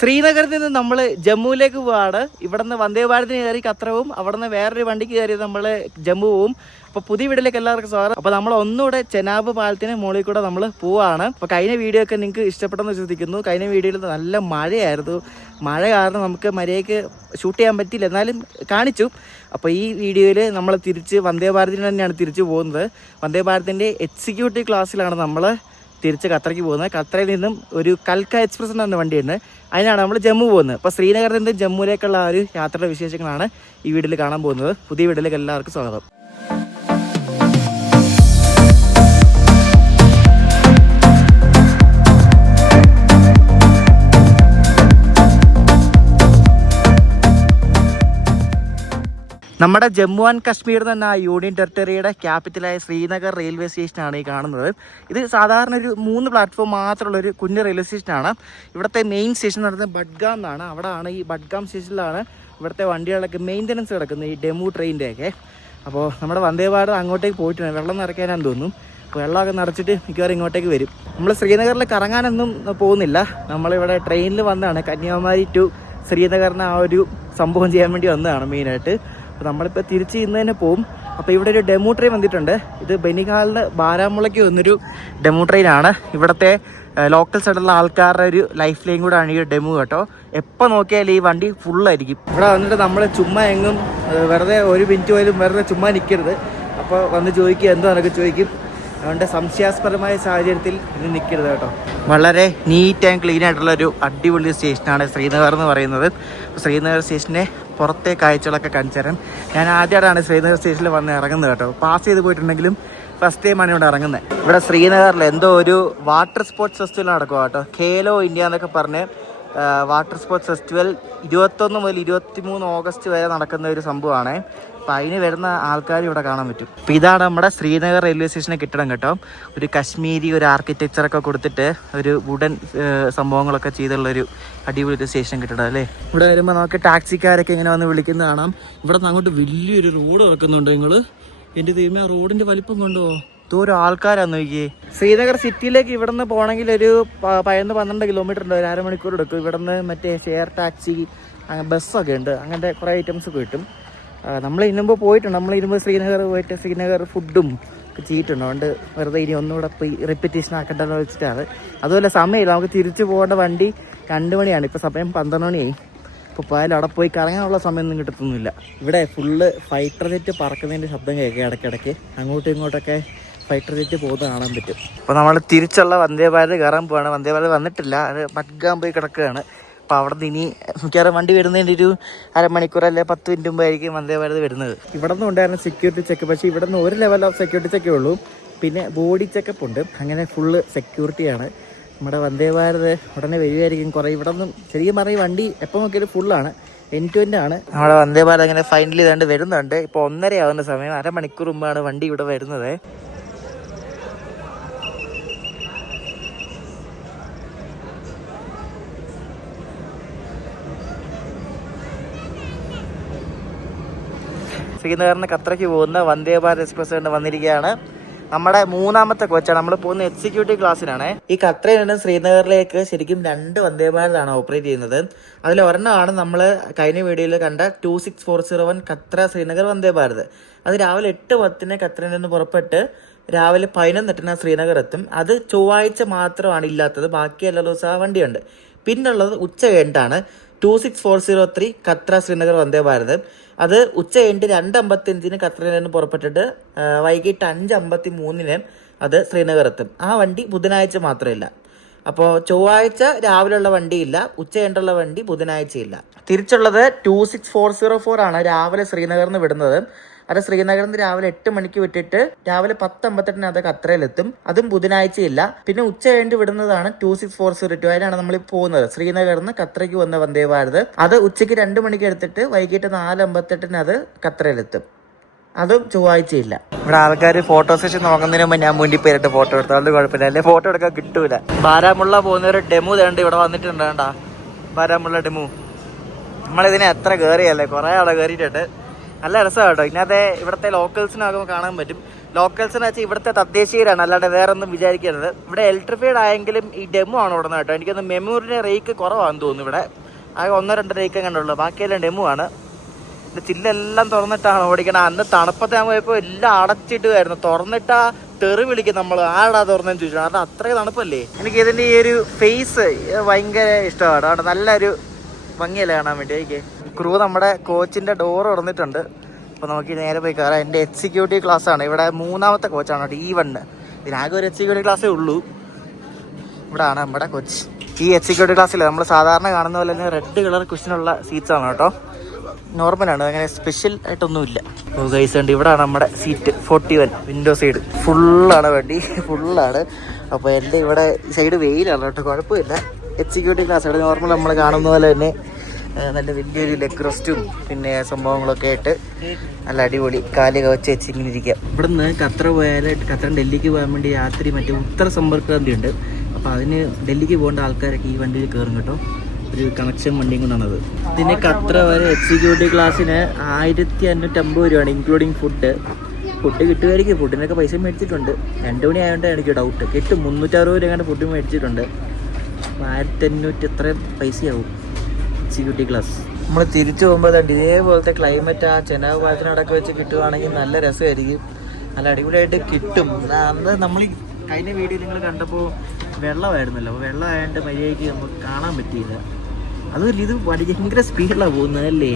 ശ്രീനഗറിൽ നിന്ന് നമ്മൾ ജമ്മുവിലേക്ക് പോവാണ്. ഇവിടെ നിന്ന് വന്ദേ ഭാരതിന് കയറി ഖത്രവും, അവിടെ നിന്ന് വേറൊരു വണ്ടിക്ക് കയറി നമ്മൾ ജമ്മു പോവും. അപ്പോൾ പുതിയ വീഡിയോയിലേക്ക് എല്ലാവർക്കും സ്വാഗതം. അപ്പോൾ നമ്മൾ ഒന്നുകൂടെ ചെനാബ് പാലത്തിന് മുകളിൽ കൂടെ നമ്മൾ പോവാണ്. അപ്പോൾ കഴിഞ്ഞ വീഡിയോ ഒക്കെ നിങ്ങൾക്ക് ഇഷ്ടപ്പെട്ടെന്ന് വിശ്വസിക്കുന്നു. കഴിഞ്ഞ വീഡിയോയിൽ നല്ല മഴയായിരുന്നു. മഴ കാരണം നമുക്ക് മര്യാദയ്ക്ക് ഷൂട്ട് ചെയ്യാൻ പറ്റില്ല, എന്നാലും കാണിച്ചു. അപ്പോൾ ഈ വീഡിയോയിൽ നമ്മൾ തിരിച്ച് വന്ദേ ഭാരതിന് തന്നെയാണ് തിരിച്ചു പോകുന്നത്. വന്ദേ ഭാരതിൻ്റെ എക്സിക്യൂട്ടീവ് ക്ലാസ്സിലാണ് നമ്മൾ തിരിച്ച് ഖത്തറയ്ക്ക് പോകുന്നത്. ഖത്തറയിൽ നിന്നും ഒരു കൽക്ക എക്സ്പ്രസ് എന്ന വണ്ടിയുണ്ട്, അതിനാണ് നമ്മൾ ജമ്മു പോകുന്നത്. അപ്പോൾ ശ്രീനഗറിൽ നിന്ന് ജമ്മുവിലേക്കുള്ള ആ ഒരു യാത്രയുടെ വിശേഷങ്ങളാണ് ഈ വീഡിയോയിൽ കാണാൻ പോകുന്നത്. പുതിയ വീഡിയോയിലേക്ക് എല്ലാവർക്കും സ്വാഗതം. നമ്മുടെ ജമ്മു ആൻഡ് കാശ്മീർ തന്നെ ആ യൂണിയൻ ടെറിട്ടറിയുടെ ക്യാപിറ്റലായ ശ്രീനഗർ റെയിൽവേ സ്റ്റേഷനാണ് ഈ കാണുന്നത്. ഇത് സാധാരണ ഒരു 3 പ്ലാറ്റ്ഫോം മാത്രമുള്ളൊരു കുഞ്ഞ് റെയിൽവേ സ്റ്റേഷനാണ്. ഇവിടുത്തെ മെയിൻ സ്റ്റേഷൻ നടന്നത് ബഡ്ഗാം എന്നാണ്. അവിടെയാണ് ഈ ബഡ്ഗാം സ്റ്റേഷനിലാണ് ഇവിടുത്തെ വണ്ടികളൊക്കെ മെയിൻ്റനൻസ് കിടക്കുന്നത്, ഈ ഡെമു ട്രെയിനിൻ്റെയൊക്കെ. അപ്പോൾ നമ്മുടെ വന്ദേ ഭാരത് അങ്ങോട്ടേക്ക് പോയിട്ടുണ്ട്, വെള്ളം നിറയ്ക്കാനാണെന്ന് തോന്നുന്നു. വെള്ളമൊക്കെ നിറച്ചിട്ട് മിക്കവാറും ഇങ്ങോട്ടേക്ക് വരും. നമ്മൾ ശ്രീനഗറിൽ കറങ്ങാനൊന്നും പോകുന്നില്ല, നമ്മളിവിടെ ട്രെയിനിൽ വന്നതാണ്. കന്യാകുമാരി ടു ശ്രീനഗറിന് ആ ഒരു സംഭവം ചെയ്യാൻ വേണ്ടി വന്നതാണ് മെയിനായിട്ട്. അപ്പോൾ നമ്മളിപ്പോൾ തിരിച്ച് ഇന്ന് തന്നെ പോവും. അപ്പോൾ ഇവിടെ ഒരു ഡെമോ ട്രെയിൻ വന്നിട്ടുണ്ട്. ഇത് ബനിഹാളിന് ബാരാമുള്ളയ്ക്ക് വന്നൊരു ഡെമോ ട്രെയിനാണ്. ഇവിടുത്തെ ലോക്കൽ സൈഡിലുള്ള ആൾക്കാരുടെ ഒരു ലൈഫ് ലൈൻ കൂടെ ആണ് ഈ ഡെമോ കേട്ടോ. എപ്പോൾ നോക്കിയാലും ഈ വണ്ടി ഫുള്ളായിരിക്കും. ഇവിടെ വന്നിട്ട് നമ്മൾ ചുമ്മാ എങ്ങും വെറുതെ ഒരു മിനിറ്റ് പോലും വെറുതെ ചുമ്മാ നിൽക്കരുത്. അപ്പോൾ വന്ന് ചോദിക്കുക, എന്തോ എന്നൊക്കെ ചോദിക്കും. അതുകൊണ്ട് സംശയാസ്പദമായ സാഹചര്യത്തിൽ ഇത് നിൽക്കരുത് കേട്ടോ. വളരെ നീറ്റ് ആൻഡ് ക്ലീൻ ആയിട്ടുള്ളൊരു അടിപൊളി സ്റ്റേഷനാണ് ശ്രീനഗർ എന്ന് പറയുന്നത്. ശ്രീനഗർ സ്റ്റേഷൻ്റെ പുറത്തെ കാഴ്ചകളൊക്കെ കാണിച്ചു തരാം. ഞാൻ ആദ്യമായിട്ടാണ് ശ്രീനഗർ സ്റ്റേഷനിൽ വന്ന് ഇറങ്ങുന്നത് കേട്ടോ. പാസ് ചെയ്ത് പോയിട്ടുണ്ടെങ്കിലും ഫസ്റ്റ് ടൈമാണ് ഇവിടെ ഇറങ്ങുന്നത്. ഇവിടെ ശ്രീനഗറിൽ എന്തോ ഒരു വാട്ടർ സ്പോർട്സ് ഫെസ്റ്റിവൽ നടക്കുക കേട്ടോ. ഖേലോ ഇന്ത്യ എന്നൊക്കെ പറഞ്ഞ് വാട്ടർ സ്പോർട്സ് ഫെസ്റ്റിവൽ 21 മുതൽ 23 ഓഗസ്റ്റ് വരെ നടക്കുന്ന ഒരു സംഭവമാണ്. അപ്പോൾ അതിന് വരുന്ന ആൾക്കാർ ഇവിടെ കാണാൻ പറ്റും. അപ്പോൾ ഇതാണ് നമ്മുടെ ശ്രീനഗർ റെയിൽവേ സ്റ്റേഷനെ കെട്ടിടം കേട്ടോ. ഒരു കശ്മീരി ഒരു ആർക്കിടെക്ചറൊക്കെ കൊടുത്തിട്ട് ഒരു വുഡൻ സംഭവങ്ങളൊക്കെ ചെയ്തുള്ളൊരു അടിപൊളി ഒരു സ്റ്റേഷൻ കെട്ടിടം അല്ലേ. ഇവിടെ വരുമ്പോൾ നമുക്ക് ടാക്സിക്കാരൊക്കെ ഇങ്ങനെ വന്ന് വിളിക്കുന്നത് കാണാം. ഇവിടെ നിന്ന് അങ്ങോട്ട് വലിയൊരു റോഡ് ഇറക്കുന്നുണ്ട് നിങ്ങൾ. എൻ്റെ തീരുമാനം ആ റോഡിൻ്റെ വലിപ്പം കൊണ്ടുപോകും. ദൂരം ആൾക്കാരാന്ന് നോക്കിയേ. ശ്രീനഗർ സിറ്റിയിലേക്ക് ഇവിടെ നിന്ന് പോകണമെങ്കിൽ ഒരു 12 കിലോമീറ്റർ ഉണ്ട്, ഒരു അരമണിക്കൂർ എടുക്കും. ഇവിടെ നിന്ന് മറ്റേ ഷെയർ ടാക്സി ബസ്സൊക്കെ ഉണ്ട്, അങ്ങനത്തെ കുറേ ഐറ്റംസ് ഒക്കെ കിട്ടും. നമ്മൾ ഇന്നുമ്പോൾ പോയിട്ടുണ്ട്. നമ്മൾ ഇന്നുമ്പോൾ ശ്രീനഗർ പോയിട്ട് ശ്രീനഗർ ഫുഡും ഒക്കെ ചെയ്തിട്ടുണ്ട്. അതുകൊണ്ട് വെറുതെ ഇനി ഒന്നുകൂടെ പോയി റിപ്പീറ്റേഷൻ ആക്കേണ്ടതെന്ന് വെച്ചിട്ടാണ്. അതുപോലെ സമയമില്ല, നമുക്ക് തിരിച്ചു പോകേണ്ട വണ്ടി 2 മണിയാണ്. ഇപ്പോൾ സമയം 12 മണിയായി. ഇപ്പോൾ പോയാലും അവിടെ പോയി കറങ്ങാനുള്ള സമയമൊന്നും കിട്ടത്തൊന്നുമില്ല. ഇവിടെ ഫുള്ള് ഫൈറ്റർ ജെറ്റ് പറക്കുന്നതിൻ്റെ ശബ്ദം കേൾക്കുക ഇടയ്ക്കിടയ്ക്ക്. അങ്ങോട്ടും ഇങ്ങോട്ടൊക്കെ ഫൈറ്റർ ജെറ്റ് പോകുന്നത് കാണാൻ പറ്റും. അപ്പോൾ നമ്മൾ തിരിച്ചുള്ള വന്ദേ ഭാരത് കയറാൻ പോവാണ്. വന്ദേ ഭാരത് വന്നിട്ടില്ല, അത് ബഡ്ഗാം പോയി കിടക്കുകയാണ്. അപ്പോൾ അവിടെ നിന്ന് ഇനി മിക്കവാറും വണ്ടി വരുന്നതിൻ്റെ ഒരു അരമണിക്കൂർ അല്ലെ 10 മിനിറ്റ് മുമ്പായിരിക്കും വന്ദേ ഭാരത് വരുന്നത്. ഇവിടെ നിന്ന് ഉണ്ടായിരുന്ന സെക്യൂരിറ്റി ചെക്ക്, പക്ഷേ ഇവിടെ നിന്ന് ഒരു ലെവൽ ഓഫ് സെക്യൂരിറ്റി ചെക്കേ ഉള്ളൂ. പിന്നെ ബോഡി ചെക്കപ്പ് ഉണ്ട്. അങ്ങനെ ഫുള്ള് സെക്യൂരിറ്റിയാണ്. നമ്മുടെ വന്ദേ ഭാരത് ഉടനെ വരുമായിരിക്കും. കുറേ ഇവിടെ നിന്നും ശരിക്കും പറഞ്ഞാൽ ഈ വണ്ടി എപ്പോൾ നോക്കിയാലും ഫുള്ളാണ്, എൻഡ് ടു എൻഡ് ആണ്. നമ്മുടെ വന്ദേ ഭാരത് അങ്ങനെ ഫൈനലി ഇതാണ്ട് വരുന്നുണ്ട്. ഇപ്പോൾ 1:30 ആവുന്ന സമയം, അരമണിക്കൂർ മുമ്പാണ് വണ്ടി ഇവിടെ വരുന്നത്. ശ്രീനഗറിന് ഖത്തറയ്ക്ക് പോകുന്ന വന്ദേ ഭാരത് എക്സ്പ്രസ് കൊണ്ട് വന്നിരിക്കുകയാണ്. നമ്മുടെ 3ാമത്തെ കോച്ചാണ്. നമ്മൾ പോകുന്ന എക്സിക്യൂട്ടീവ് ക്ലാസ്സിനാണ്. ഈ ഖത്തറയിൽ നിന്ന് ശ്രീനഗറിലേക്ക് ശരിക്കും 2 വന്ദേ ഭാരതാണ് ഓപ്പറേറ്റ് ചെയ്യുന്നത്. അതിൽ ഒരെണ്ണമാണ് നമ്മൾ കഴിഞ്ഞ വീഡിയോയിൽ കണ്ട 26401 ഖത്ര ശ്രീനഗർ വന്ദേ ഭാരത്. അത് രാവിലെ 8:10 ഖത്തറയിൽ നിന്ന് പുറപ്പെട്ട് രാവിലെ 11:08 ശ്രീനഗർ എത്തും. അത് ചൊവ്വാഴ്ച മാത്രമാണ് ഇല്ലാത്തത്, ബാക്കി എല്ലാ ദിവസവും ആ വണ്ടിയുണ്ട്. പിന്നുള്ളത് ഉച്ച കഴിഞ്ഞിട്ടാണ് 26403 ഖത്ര ശ്രീനഗർ വന്ദേ ഭാരത്. അത് ഉച്ച കഴിഞ്ഞിട്ട് 2:55 ഖത്തറിൽ നിന്ന് പുറപ്പെട്ടിട്ട് വൈകിട്ട് 5:53 അത് ശ്രീനഗർ എത്തും. ആ വണ്ടി ബുധനാഴ്ച മാത്രമില്ല. അപ്പോൾ ചൊവ്വാഴ്ച രാവിലെയുള്ള വണ്ടിയില്ല, ഉച്ച കഴിഞ്ഞിട്ടുള്ള വണ്ടി ബുധനാഴ്ചയില്ല. തിരിച്ചുള്ളത് 26404 ആണ് രാവിലെ ശ്രീനഗറിൽ നിന്ന് വിടുന്നത്. അത് ശ്രീനഗറിൽ നിന്ന് രാവിലെ 8 മണിക്ക് വിട്ടിട്ട് രാവിലെ 10:58 അത് ഖത്തറയിലെത്തും. അതും ബുധനാഴ്ചയില്ല. പിന്നെ ഉച്ച കഴിഞ്ഞ് വിടുന്നതാണ് 26402. അതിനാണ് നമ്മൾ പോകുന്നത്. ശ്രീനഗറിൽ നിന്ന് ഖത്തറയ്ക്ക് വന്ന വന്ദേ ഭാരത് അത് ഉച്ചയ്ക്ക് 2 മണിക്ക് എടുത്തിട്ട് വൈകിട്ട് 4:58 അത് ഖത്തറയിലെത്തും. അതും ചൊവ്വാഴ്ചയില്ല. ഇവിടെ ആൾക്കാർ ഫോട്ടോ സെഷൻ നോക്കുന്നതിന് മുമ്പ് ഞാൻ മുന്നിൽ പേരിട്ട് ഫോട്ടോ എടുത്തു, അതുകൊണ്ട് കുഴപ്പമില്ല. അല്ലെ ഫോട്ടോ എടുക്കാൻ കിട്ടൂല. ബാരാമുള്ള പോകുന്ന ഒരു ഡെമോ തേണ്ട ഇവിടെ വന്നിട്ടുണ്ട്. വേണ്ട ബാരാമുള്ള ഡെമോ. നമ്മളിതിനെ എത്ര കയറിയല്ലേ, കുറേ ആളെ കയറിയിട്ടുണ്ട്. നല്ല രസമാണ് കേട്ടോ. ഇതിനകത്തെ ഇവിടുത്തെ ലോക്കൽസിനൊക്കെ കാണാൻ പറ്റും. ലോക്കൽസിനെ വെച്ചാൽ ഇവിടുത്തെ തദ്ദേശീയരാണ്, അല്ലാണ്ട് വേറെ ഒന്നും വിചാരിക്കരുത്. ഇവിടെ ഇലക്ട്രിഫൈഡ് ആയെങ്കിലും ഈ ഡെമോ ആണ് ഓടുന്നത് കേട്ടോ. എനിക്കൊന്ന് മെമ്മൂറിൻ്റെ റേക്ക് കുറവാണെന്ന് തോന്നുന്നു. ഇവിടെ ആകെ 1-2 റേക്ക് കണ്ടുള്ളൂ, ബാക്കിയെല്ലാം ഡെമോ ആണ്. ഇത് ചില്ലെല്ലാം തുറന്നിട്ടാണ് ഓടിക്കണം. അന്ന് തണുപ്പത്തെ ആകുമ്പോൾ എല്ലാം അടച്ചിട്ടുമായിരുന്നു. തുറന്നിട്ടാ തെറി വിളിക്കും നമ്മൾ, ആടാ തുറന്നെന്ന് ചോദിച്ചു. കാരണം അത്രയും തണുപ്പല്ലേ. എനിക്ക് ഇതിൻ്റെ ഈ ഒരു ഫേസ് ഭയങ്കര ഇഷ്ടമാണ്. അവിടെ നല്ലൊരു ഭംഗിയല്ലേ കാണാൻ വേണ്ടി. എനിക്ക് ക്രൂ നമ്മുടെ കോച്ചിൻ്റെ ഡോർ തുറന്നിട്ടുണ്ട്. അപ്പോൾ നമുക്ക് നേരെ പോയി കയറാം. എൻ്റെ എക്സിക്യൂട്ടീവ് ക്ലാസ്സാണ്. ഇവിടെ 3ാമത്തെ കോച്ചാണ് കേട്ടോ, E1. ഇതിനാകെ ഒരു എക്സിക്യൂട്ടീവ് ക്ലാസ്സേ ഉള്ളൂ. ഇവിടെയാണ് നമ്മുടെ കോച്ച്. ഈ എക്സിക്യൂട്ടീവ് ക്ലാസ്സിൽ നമ്മൾ സാധാരണ കാണുന്ന പോലെ തന്നെ റെഡ് കളർ കുഷനുള്ള സീറ്റ്സാണ് കേട്ടോ. നോർമലാണ്, അങ്ങനെ സ്പെഷ്യൽ ആയിട്ടൊന്നുമില്ല. ഓ ഗൈസ് ഉണ്ട്, ഇവിടെയാണ് നമ്മുടെ സീറ്റ് 41 വിൻഡോ സൈഡ്. ഫുള്ളാണ് വണ്ടി, ഫുള്ളാണ്. അപ്പോൾ എൻ്റെ ഇവിടെ സൈഡ് വെയിലാണ് കേട്ടോ, കുഴപ്പമില്ല. എക്സിക്യൂട്ടീവ് ക്ലാസ് ഇവിടെ നോർമൽ നമ്മൾ കാണുന്ന പോലെ തന്നെ നല്ല വലിയൊരു ലെഗ് റെസ്റ്റും പിന്നെ സംഭവങ്ങളൊക്കെ ആയിട്ട് നല്ല അടിപൊളി കാല് കവച്ച് വെച്ചിങ്ങനെ ഇരിക്കാം. ഇവിടുന്ന് ഖത്തർ പോയാൽ ഖത്തർ ഡൽഹിക്ക് പോകാൻ വേണ്ടി രാത്രി മറ്റേ ഉത്തര സമ്പർക്ക് ക്രാന്തി ഉണ്ട്. അപ്പോൾ അതിന് ഡൽഹിക്ക് പോകേണ്ട ആൾക്കാരൊക്കെ ഈ വണ്ടിയിൽ കയറും കേട്ടോ. ഒരു കണക്ഷൻ വണ്ടിയും കൊണ്ടാണത്. ഇതിന് ഖത്തർ വരെ എക്സിക്യൂട്ടീവ് ക്ലാസ്സിന് 1550 രൂപയാണ് ഇൻക്ലൂഡിങ് ഫുഡ്. ഫുഡ് കിട്ടുമായിരിക്കും, ഫുഡിനൊക്കെ പൈസ മേടിച്ചിട്ടുണ്ട്. 2 മണി ആയതുകൊണ്ടാണ് എനിക്ക് ഡൗട്ട്. കിട്ടും, 360 രൂപയാണ് ഫുഡ് മേടിച്ചിട്ടുണ്ട്. 1500 എത്രയും പൈസയാവും എക്സിക്യൂട്ടീവ് ക്ലാസ്. നമ്മൾ തിരിച്ചു പോകുമ്പോൾ ഇതേപോലത്തെ ക്ലൈമറ്റ് ആ ചെനാബ് പാലത്തിനടക്കം വെച്ച് കിട്ടുവാണെങ്കിൽ നല്ല രസമായിരിക്കും, നല്ല അടിപൊളിയായിട്ട് കിട്ടും. അന്ന് നമ്മൾ കഴിഞ്ഞ വീഡിയോ നിങ്ങൾ കണ്ടപ്പോൾ വെള്ളമായിരുന്നല്ലോ, അപ്പോൾ വെള്ളമായതുകൊണ്ട് മര്യാദയ്ക്ക് നമുക്ക് കാണാൻ പറ്റിയില്ല. അതുമല്ല ഇത് ഭയങ്കര സ്പീഡിലാണ് പോകുന്നത് അല്ലേ,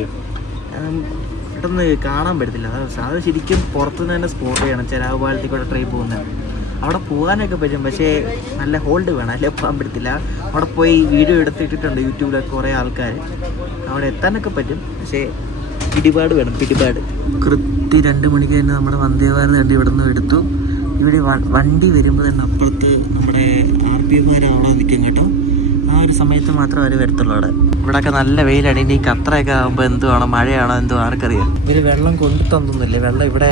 പെട്ടെന്ന് കാണാൻ പറ്റത്തില്ല. അത് ശരിക്കും പുറത്തുനിന്ന് തന്നെ സ്പോട്ട് ചെയ്യണം. ചെനാബ് പാലത്തിൽ കൂടെ ട്രെയിൻ പോകുന്നത് അവിടെ പോകാനൊക്കെ പറ്റും, പക്ഷേ നല്ല ഹോൾഡ് വേണം, അല്ലേ പോകാൻ പറ്റത്തില്ല. അവിടെ പോയി വീഡിയോ എടുത്തിട്ടിട്ടുണ്ട് യൂട്യൂബിലൊക്കെ കുറേ ആൾക്കാർ. അവിടെ എത്താനൊക്കെ പറ്റും, പക്ഷേ പിടിപാട് വേണം, പിടിപാട്. കൃത്യം 2 മണിക്ക് തന്നെ നമ്മുടെ വന്ദേ ഭാരത് വണ്ടി ഇവിടെ നിന്ന് എടുത്തു. ഇവിടെ വണ്ടി വരുമ്പോൾ തന്നെ അപ്പുറത്ത് നമ്മുടെ RPF അവിടെ നിൽക്കും കേട്ടോ. ആ ഒരു സമയത്ത് മാത്രം അവർ വരത്തുള്ളൂ. അവിടെ ഇവിടെയൊക്കെ നല്ല വെയിലാണ്. ഇനി ഖത്തറൊക്കെ ആകുമ്പോൾ എന്തുവാണോ മഴയാണോ എന്തോ ആർക്കറിയാം. ഇവർ വെള്ളം കൊണ്ടു തന്നൊന്നുമില്ല, വെള്ളം ഇവിടെ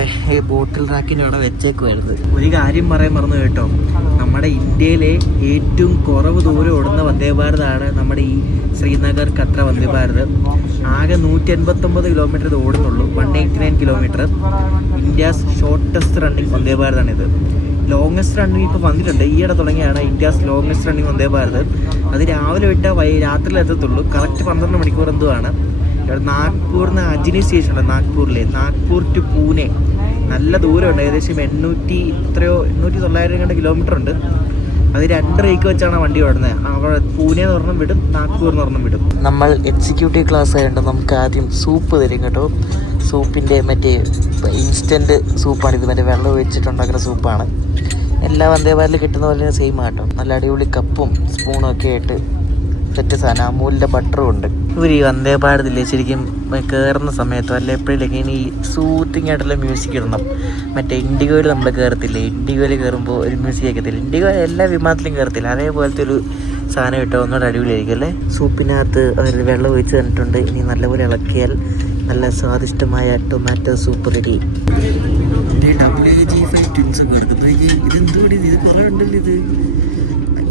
ബോട്ടിൽ റാക്കിന് അവിടെ വെച്ചേക്കുമായിരുന്നു. ഒരു കാര്യം പറയാൻ മറന്നു കേട്ടോ, നമ്മുടെ ഇന്ത്യയിലെ ഏറ്റവും കുറവ് ദൂരം ഓടുന്ന വന്ദേ ഭാരതാണ് നമ്മുടെ ഈ ശ്രീനഗർ ഖത്ര വന്ദേ ഭാരത്. ആകെ 189 കിലോമീറ്റർ ഇത് ഓടുന്നുള്ളൂ, 189 കിലോമീറ്റർ. ഇന്ത്യാസ് ഷോർട്ടസ്റ്റ് റണ്ണിങ് വന്ദേ ഭാരതാണിത്. ലോങ്ങസ്റ്റ് റണ്ണിങ് ഇപ്പോൾ വന്നിട്ടുണ്ട്, ഈയിടെ തുടങ്ങിയാണ് India's longest running Vande Bharat. അത് രാവിലെ വിട്ടാൽ രാത്രിയിൽ എത്തത്തുള്ളൂ, കറക്റ്റ് 12 മണിക്കൂർ എന്തോ ആണ്. നാഗ്പൂരിന്ന് അജ്നി സ്റ്റേഷൻ ഉണ്ട്, നാഗ്പൂർ ടു പൂനെ നല്ല ദൂരമുണ്ട്, ഏകദേശം 800 കിലോമീറ്റർ ഉണ്ട്. അത് 2 റേക്ക് വെച്ചാണ് വണ്ടി ഓടുന്നത്. അവിടെ പൂനെ എന്ന് പറഞ്ഞും വിടും, നാഗ്പൂർ എന്ന് പറഞ്ഞും വിടും. നമ്മൾ എക്സിക്യൂട്ടീവ് ക്ലാസ് ആയതുകൊണ്ട് നമുക്ക് ആദ്യം സൂപ്പ് തരും കേട്ടോ. സൂപ്പിൻ്റെ മറ്റേ ഇൻസ്റ്റൻറ്റ് സൂപ്പാണ് ഇത്, മറ്റേ വെള്ളം ഒഴിച്ചിട്ടുണ്ടാക്കുന്ന സൂപ്പാണ്. എല്ലാ വന്ദേ ഭാരതിൽ കിട്ടുന്ന പോലെ സെയിം ആട്ടോ. നല്ല അടിപൊളി കപ്പും സ്പൂണും ഒക്കെ ആയിട്ട് സെറ്റ് സാധനം. അമൂലിൻ്റെ ബട്ടറും ഉണ്ട്. ഇവർ ഈ വന്ദേ ഭാരതില്ലേ ശരിക്കും കയറുന്ന സമയത്തോ അല്ല എപ്പോഴേക്കും ഇനി സൂത്തിങ് ആയിട്ടുള്ള മ്യൂസിക് ഇടണം. മറ്റേ ഇൻഡിഗോയിൽ നമ്മൾ കയറത്തില്ലേ, ഇൻഡിഗോയിൽ കയറുമ്പോൾ ഒരു മ്യൂസിക് കേൾക്കത്തില്ല. ഇൻഡിഗോ എല്ലാ വിമാനത്തിലും കയറത്തില്ല, അതേപോലത്തെ ഒരു സാധനം ഇട്ടോ ഒന്നുകൂടെ അടിപൊളിയായിരിക്കും അല്ലേ. സൂപ്പിനകത്ത് അവർ വെള്ളം ഒഴിച്ച് തന്നിട്ടുണ്ട്. ഇനി നല്ലപോലെ ഇളക്കിയാൽ നല്ല സ്വാദിഷ്ടമായ tomato soup ready. WAG5 twins ഒക്കെ എടുക്കുന്നത് ഇതെന്തുകൂടി ഇത് കുറേ ഉണ്ടല്ലോ. ഇത്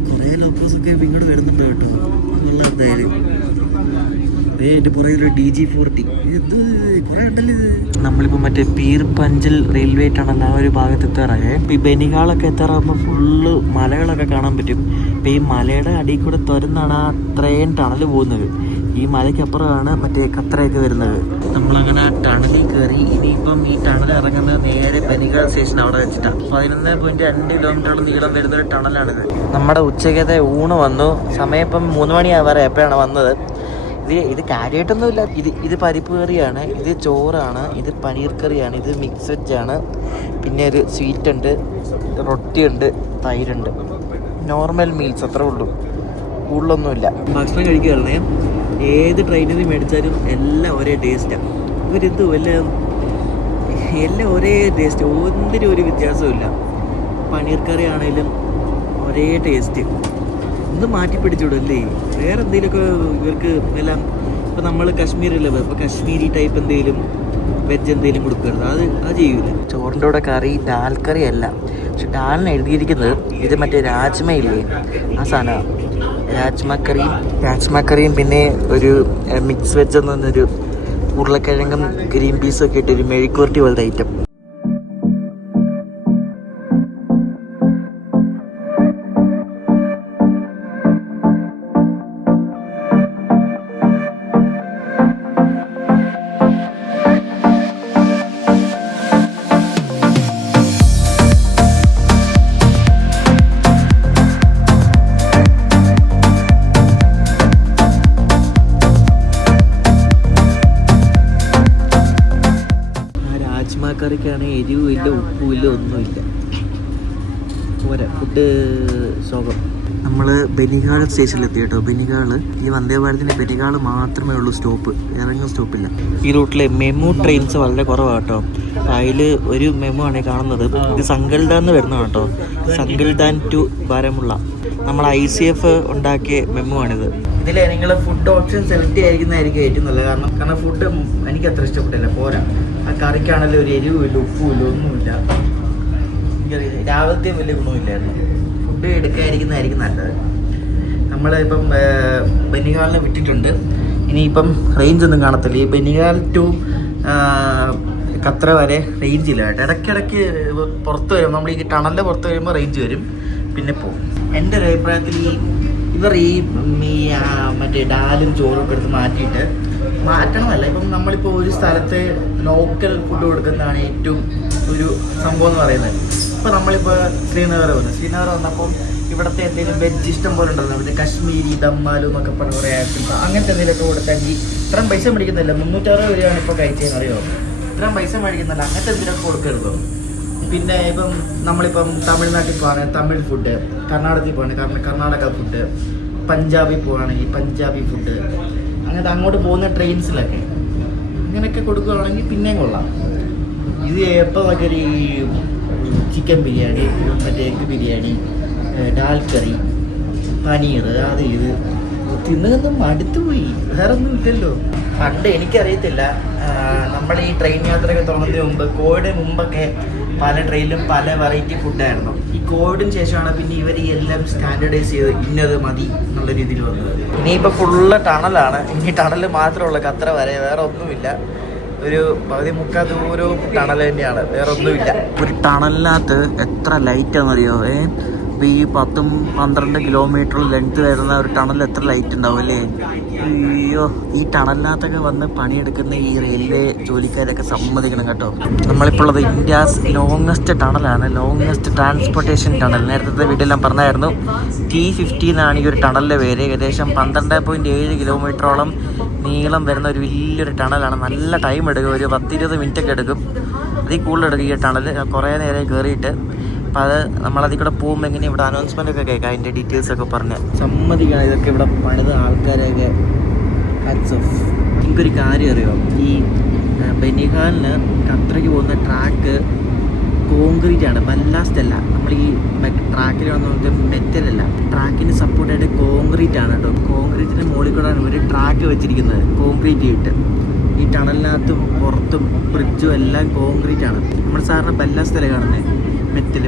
കുറേ ലോക്കോസൊക്കെ ഇങ്ങോട്ട് വരുന്നുണ്ട് കേട്ടോ. അതുള്ള എന്തായാലും എൻ്റെ പുറകിൽ DG40 ഇത് കുറേ ഉണ്ടല്ലോ. ഇത് നമ്മളിപ്പോൾ മറ്റേ പീർ പഞ്ചൽ റെയിൽവേ ടണൽ ആ ഒരു ഭാഗത്ത് എത്താറായേ. ഇപ്പോൾ ഈ ബനിഹാളൊക്കെ എത്താറാകുമ്പോൾ ഫുള്ള് മലകളൊക്കെ കാണാൻ പറ്റും. ഇപ്പോൾ ഈ മലയുടെ അടിയിൽ കൂടെ തുരന്നാണ് ആ അത്രയും ടണൽ പോകുന്നത്. ഈ മലയ്ക്കപ്പുറമാണ് മറ്റേ ഖത്തറയൊക്കെ വരുന്നത്. നമ്മളങ്ങനെ ആ ടണലിൽ കയറി. ഇനിയിപ്പം ഈ ടണൽ ഇറങ്ങുന്നത് നേരെ ബനിഹാൾ സ്റ്റേഷൻ അവിടെ വെച്ചിട്ടാണ്. 11.2 കിലോമീറ്ററോളം നീളം വരുന്നൊരു ടണലാണിത്. നമ്മുടെ ഉച്ചക്കത്തെ ഊണ് വന്നു. സമയം ഇപ്പം 3 മണിയാവാറ് എപ്പോഴാണ് വന്നത്. ഇത് കാര്യമായിട്ടൊന്നുമില്ല. ഇത് പരിപ്പ് കറിയാണ്, ഇത് ചോറാണ്, ഇത് പനീർ കറിയാണ്, ഇത് മിക്സ് വെജാണ്, പിന്നെ ഒരു സ്വീറ്റ് ഉണ്ട്, റൊട്ടിയുണ്ട്, തൈരുണ്ട്. നോർമൽ മീൽസ് അത്രേ ഉള്ളൂ, കൂടുതലൊന്നുമില്ല. ഭക്ഷണം കഴിക്കുകയായിരുന്നേ ഏത് ട്രെയിനിൽ നിന്ന് മേടിച്ചാലും എല്ലാം ഒരേ ടേസ്റ്റാണ്. ഇവരെന്ത് എല്ലാം ഒരേ ടേസ്റ്റ്, ഒന്നിനും ഒരു വ്യത്യാസമില്ല. പനീർ കറി ആണെങ്കിലും ഒരേ ടേസ്റ്റ്. ഒന്ന് മാറ്റി പിടിച്ചുവിടല്ലേ, വേറെ എന്തെങ്കിലുമൊക്കെ ഇവർക്ക് എല്ലാം. ഇപ്പോൾ നമ്മൾ കാശ്മീരിലല്ലേ, ഇപ്പോൾ കാശ്മീരി ടൈപ്പ് എന്തെങ്കിലും വെജ് എന്തെങ്കിലും കൊടുക്കരുത്, അത് ചെയ്യൂല. ചോറിൻ്റെ കൂടെ കറി ദാൽ കറി അല്ല, പക്ഷെ ഡാലിന് എഴുതിയിരിക്കുന്നത് ഇത് മറ്റേ രാജ്മയില്ലേ ആ സാധനമാണ്. രാജ്മക്കറിയും പിന്നെ ഒരു മിക്സ് വെജ് എന്ന് പറഞ്ഞൊരു ഉരുളക്കിഴങ്ങും ഗ്രീൻ പീസും ഒക്കെ ഇട്ടൊരു മെഴുക്കുവരട്ടി പോലത്തെ ഐറ്റം. പിള്ളേർക്കാണെങ്കിൽ എരിവുമില്ല ഉപ്പുമില്ല ഒന്നുമില്ല. പോരാ ഫുഡ് സുഖം. നമ്മൾ ബനിഹാൾ സ്റ്റേഷനിലെത്തി കേട്ടോ. ബനിഹാൾ ഈ വന്ദേ ഭാരതിൻ്റെ ബനിഹാൾ മാത്രമേ ഉള്ളൂ സ്റ്റോപ്പ്, ഇറങ്ങുന്ന സ്റ്റോപ്പില്ല. ഈ റൂട്ടിലെ മെമു ട്രെയിൻസ് വളരെ കുറവാണ് കേട്ടോ. അതിൽ ഒരു മെമു ആണ് കാണുന്നത്. ഇത് സങ്കൽദാന്ന് വരുന്നതാണ് കേട്ടോ. സങ്കൽദാൻ ടു ബാരമുള്ള നമ്മൾ ICF ഉണ്ടാക്കിയ മെമു ആണിത്. ഇതിൽ നിങ്ങൾ ഫുഡ് ഓപ്ഷൻ സെലക്ട് ചെയ്യായിരിക്കുന്നതായിരിക്കും ഏറ്റവും നല്ലത്. കാരണം ഫുഡ് എനിക്ക് അത്ര ഇഷ്ടപ്പെട്ടില്ല. പോരാ, ആ കറിക്കാണെങ്കിലും ഒരു എരിവുമില്ല ഉപ്പുമില്ല ഒന്നുമില്ല. രാവിലത്തെയും വലിയ ഗുണമില്ലായിരുന്നു. ഫുഡ് എടുക്കാതിരിക്കുന്നതായിരിക്കും നല്ലത്. നമ്മളിപ്പം ബനിഹാളിനെ വിട്ടിട്ടുണ്ട്. ഇനിയിപ്പം റേഞ്ച് ഒന്നും കാണത്തില്ല. ഈ ബനിഹാൽ ടു ഖത്ര വരെ റേഞ്ച് ഇല്ല കേട്ടോ. ഇടയ്ക്കിടയ്ക്ക് പുറത്ത് വരും, നമ്മൾ ഈ ടണലിൻ്റെ പുറത്ത് വരുമ്പോൾ റേഞ്ച് വരും, പിന്നെ പോകും. എൻ്റെ ഒരു അഭിപ്രായത്തിൽ ഇവർ ഈ മറ്റേ ഡാലും ചോറും ഒക്കെ എടുത്ത് മാറ്റണമല്ല. ഇപ്പം നമ്മളിപ്പോൾ ഒരു സ്ഥലത്ത് ലോക്കൽ ഫുഡ് കൊടുക്കുന്നതാണ് ഏറ്റവും ഒരു സംഭവം എന്ന് പറയുന്നത്. ഇപ്പോൾ നമ്മളിപ്പോൾ ശ്രീനഗർ വന്നപ്പോൾ ഇവിടുത്തെ എന്തെങ്കിലും വെജ് ഇഷ്ടം പോലെ ഉണ്ടല്ലോ, പിന്നെ കശ്മീരി ദമ്മാലും എന്നൊക്കെ പറഞ്ഞ കുറേ ആക്സിൻസ് അങ്ങനത്തെ എന്തെങ്കിലുമൊക്കെ കൊടുത്തെങ്കിൽ ഇത്രയും പൈസ മേടിക്കുന്നില്ല. 360 രൂപയാണ് ഇപ്പോൾ കഴിച്ചതെന്ന് അറിയോ. ഇത്രയും പൈസ മേടിക്കുന്നില്ല. അങ്ങനത്തെ എന്തെങ്കിലുമൊക്കെ കൊടുക്കരുതോ. പിന്നെ ഇപ്പം നമ്മളിപ്പം തമിഴ്നാട്ടിൽ പോവാണെങ്കിൽ തമിഴ് ഫുഡ്, കർണാടകത്തിൽ പോവാണെങ്കിൽ കർണാടക ഫുഡ്, പഞ്ചാബിൽ പോവുകയാണെങ്കിൽ പഞ്ചാബി ഫുഡ്, അങ്ങനത്തെ അങ്ങോട്ട് പോകുന്ന ട്രെയിൻസിലൊക്കെ ഇങ്ങനെയൊക്കെ കൊടുക്കുകയാണെങ്കിൽ പിന്നെയും കൊള്ളാം. ഇത് എപ്പോൾ നോക്കിയൊരു ചിക്കൻ ബിരിയാണി, മറ്റേ എഗ് ബിരിയാണി, ഡാൽ കറി, പനീർ, അത് ഇത് തിന്നുകൊന്നും മടുത്തുപോയി. വേറെ ഒന്നും ഇല്ലല്ലോ. പണ്ട് എനിക്കറിയത്തില്ല, നമ്മൾ ഈ ട്രെയിൻ യാത്രയൊക്കെ തുടങ്ങുന്നതിന് മുമ്പ് കോവിഡിന് മുമ്പൊക്കെ പല ട്രെയിനിലും പല വെറൈറ്റി ഫുഡായിരുന്നു. ഈ കോവിഡിന് ശേഷമാണ് പിന്നെ ഇവർ ഈ എല്ലാം സ്റ്റാൻഡേർഡൈസ് ചെയ്ത് ഇന്നത് മതി എന്നുള്ള രീതിയിൽ വന്നത്. ഇനിയിപ്പോൾ ഫുള്ള് ടണലാണ്. ഇനി ടണൽ മാത്രമുള്ള ഖത്ര വരെ, വേറെ ഒന്നുമില്ല. ഒരു 13 ദൂരവും ടണൽ തന്നെയാണ്, വേറെ ഒന്നുമില്ല. ഒരു ടണലിനകത്ത് എത്ര ലൈറ്റാണെന്നറിയോ? ഇപ്പോൾ ഈ 10-12 കിലോമീറ്റർ ലെങ്ത് വരുന്ന ഒരു ടണലിൽ എത്ര ലൈറ്റ് ഉണ്ടാവും അല്ലേ? അയ്യോ, ഈ ടണലിനകത്തൊക്കെ വന്ന് പണിയെടുക്കുന്ന ഈ റെയിൽവേ ജോലിക്കാരൊക്കെ സമ്മതിക്കണം കേട്ടോ. നമ്മളിപ്പോൾ ഉള്ളത് ഇന്ത്യാസ് ലോങ്ങസ്റ്റ് ടണലാണ്, ലോങ്ങസ്റ്റ് ട്രാൻസ്പോർട്ടേഷൻ ടണൽ. നേരത്തെ വീട്ടിലെല്ലാം പറഞ്ഞായിരുന്നു. T50 എന്നാണ് ഈ ഒരു ടണലിൻ്റെ പേര്. ഏകദേശം 12.7 കിലോമീറ്ററോളം നീളം വരുന്ന ഒരു വലിയൊരു ടണലാണ്. നല്ല ടൈം എടുക്കും, ഒരു 10-20 മിനിറ്റൊക്കെ എടുക്കും. അതിൽ കൂടുതൽ എടുക്കും ഈ ടണൽ. കുറേ നേരം കയറിയിട്ട്. അപ്പോൾ അത് നമ്മളതിൽ കൂടെ പോകുമ്പോൾ എങ്ങനെ ഇവിടെ അനൗൺസ്മെൻ്റ് ഒക്കെ കേൾക്കാം, അതിൻ്റെ ഡീറ്റെയിൽസൊക്കെ പറഞ്ഞ് സമ്മതിക്കണം. ഇതൊക്കെ ഇവിടെ പണിത ആൾക്കാരൊക്കെ ഹാറ്റ്സ് ഓഫ്. എനിക്കൊരു കാര്യം അറിയാം, ഈ ബനിഹാലിന് ഖത്രയ്ക്ക് പോകുന്ന ട്രാക്ക് കോൺക്രീറ്റ് ആണ്, ബല്ലാസ്റ്റ് അല്ല. നമ്മൾ ഈ ട്രാക്കിൽ വന്ന മെറ്റലല്ല, ട്രാക്കിന് സപ്പോർട്ടായിട്ട് കോൺക്രീറ്റ് ആണ് കേട്ടോ. കോൺക്രീറ്റിൻ്റെ മുകളിൽ കൂടെയാണ് ഒരു ട്രാക്ക് വെച്ചിരിക്കുന്നത്, കോൺക്രീറ്റ് ഇട്ട്. ഈ ടണലിനകത്തും പുറത്തും ബ്രിഡ്ജും എല്ലാം കോൺക്രീറ്റ് ആണ്. നമ്മൾ സാറിന് ബല്ലാസ്റ്റല്ലേ കാണുന്നത്,